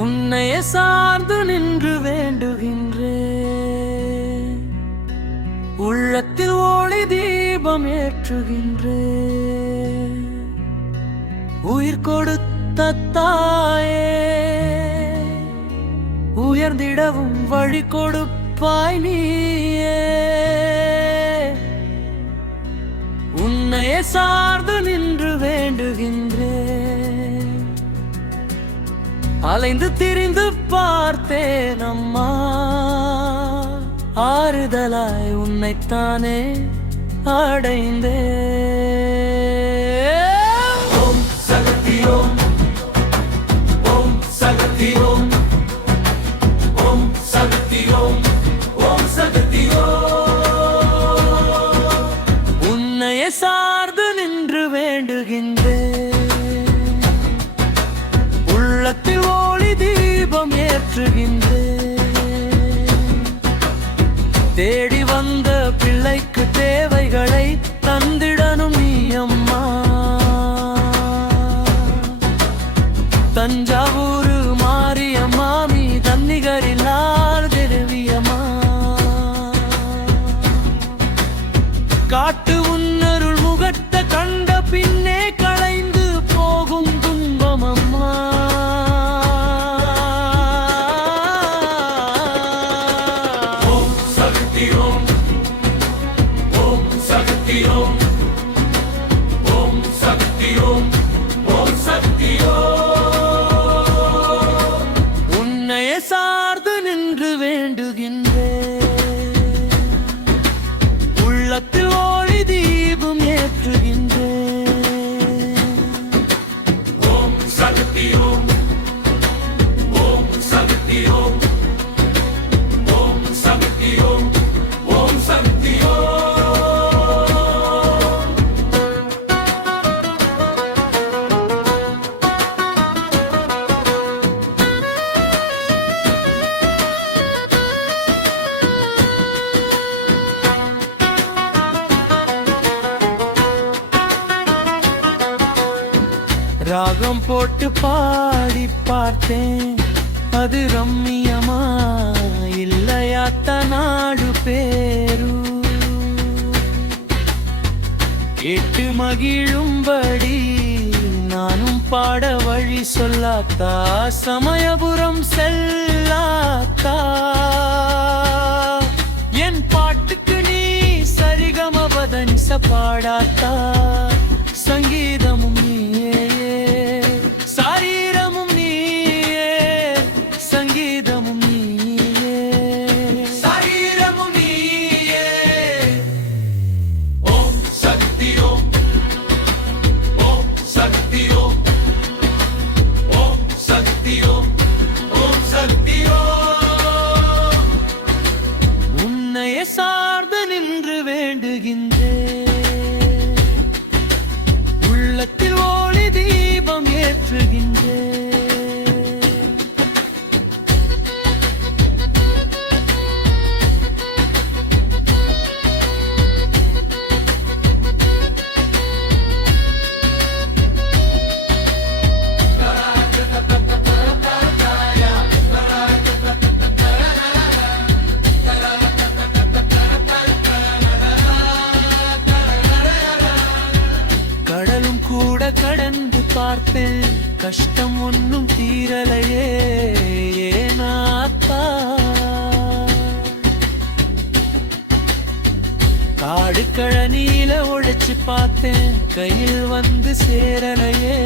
உன்னையே சார்ந்து நின்று வேண்டுகின்றே, உள்ளத்தில் ஒளி தீபம் ஏற்றுகின்றே. உயிர் கொடுத்த தாயே, உயர்ந்திடவும் வழி கொடுப்பாய் நீயே. உன்னையே சார்ந்து நின்று வேண்டுகின்றே, அலைந்து திரிந்து பார்த்தேன் அம்மா, ஆறுதலாய் உன்னைத்தானே அடைந்தே. ஓம் சக்தி ஓம், ஓம் சக்தி ஓம், ஓம் சக்தி ஓம், ஓம் சக்தி ஓம். உன்னையே சார்ந்து நின்று வேண்டுகின்றேன், உள்ளத்தில் ஒளி தீபம் ஏற்றுகின்றேன். தேடி வந்த பிள்ளைக்கு தேவைகளை தந்திடனும் நீ அம்மா. தஞ்சாவூர் மாரியம்மா, நீ தன்னிகரில்லாத தேவியம்மா. காட்டு உன்னருள் முகத்தை கண்ட பின்னே களைந்து போகும் துன்பம் அம்மா. ஓம் சக்தி ஓம், ஓம் சக்தி ஓம், ஓம் சக்தி ஓம், ஓம் சக்தி ஓம். உன்னையே சார்ந்து நின்று வேண்டுகின்றேன், உள்ளத்தில் ஒளி தீபம் ஏற்றுகின்றேன். ஓம் சக்தி ஓம், ஓம் சக்தி ஓம், ஓம் சக்தி ஓம், ஓம் சக்தி ஓம். ராகம் போட்டு பாடி பார்த்தேன், அது ரம்மியமா இல்லையாத்த நாடு பேரு. கேட்டு மகிழும்படி நானும் பாட வழி சொல்லாத்தா, சமயபுரம் செல்லாத்தா. என் பாட்டுக்கு நீ சரிகமபதனிச பாடாத்தா. சங்கீதமும் நீயே, சாரீரமும் நீயே, சங்கீதமும் நீயே, சாரீரமும் நீயே. ஓம் சக்தி ஓம், ஓம் சக்தி ஓம், ஓம் சக்தி ஓம், ஓம் சக்தி ஓம். உன்னையே சார்ந்து நின்று வேண்டுகின்றேன், உள்ளத்தில் ஒளி தீபம் ஏற்றுகின்றேன். கடலும் கூட கடந்து பார்த்தேன், கஷ்டம் ஒன்னும் தீரலையே ஏனாத்தா. காடு கழனியில உழைச்சு பார்த்தேன், கையில் வந்து சேரலையே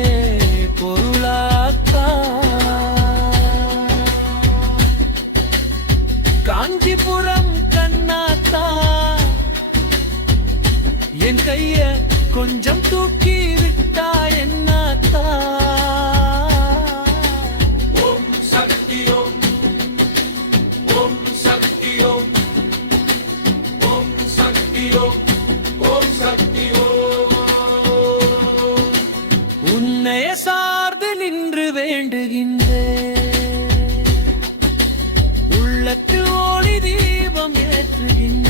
பொருளாத்தா. காஞ்சிபுரம் கண்ணாத்தா, என் கைய கொஞ்சம் தூக்கி விட்டா என்னாத்தா. ஓம் சக்தி ஓம், ஓம் சக்தி ஓம், ஓம் சக்தி ஓம், ஓம் சக்தி ஓம். உன்னையே சார்ந்து நின்று வேண்டுகின்றேன், உள்ளத்தில் ஒளி தீபம் ஏற்றுகின்றேன்.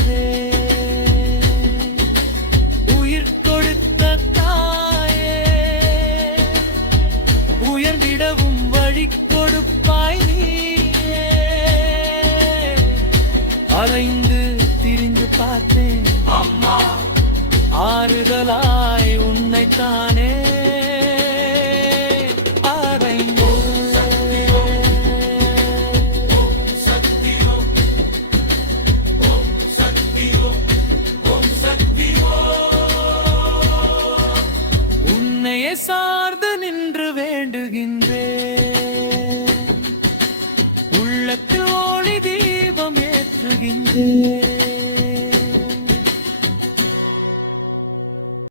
உயிர் கொடுத்த தாயே, அலைந்து திரிந்து பார்த்தேன் அம்மா, ஆறுதலாய் உன்னைத்தானே உன்னையே சார்ந்து நின்று வேண்டுகின்றேன், உள்ளத்தில் ஒளி தீபம் ஏற்றுகின்றேன்.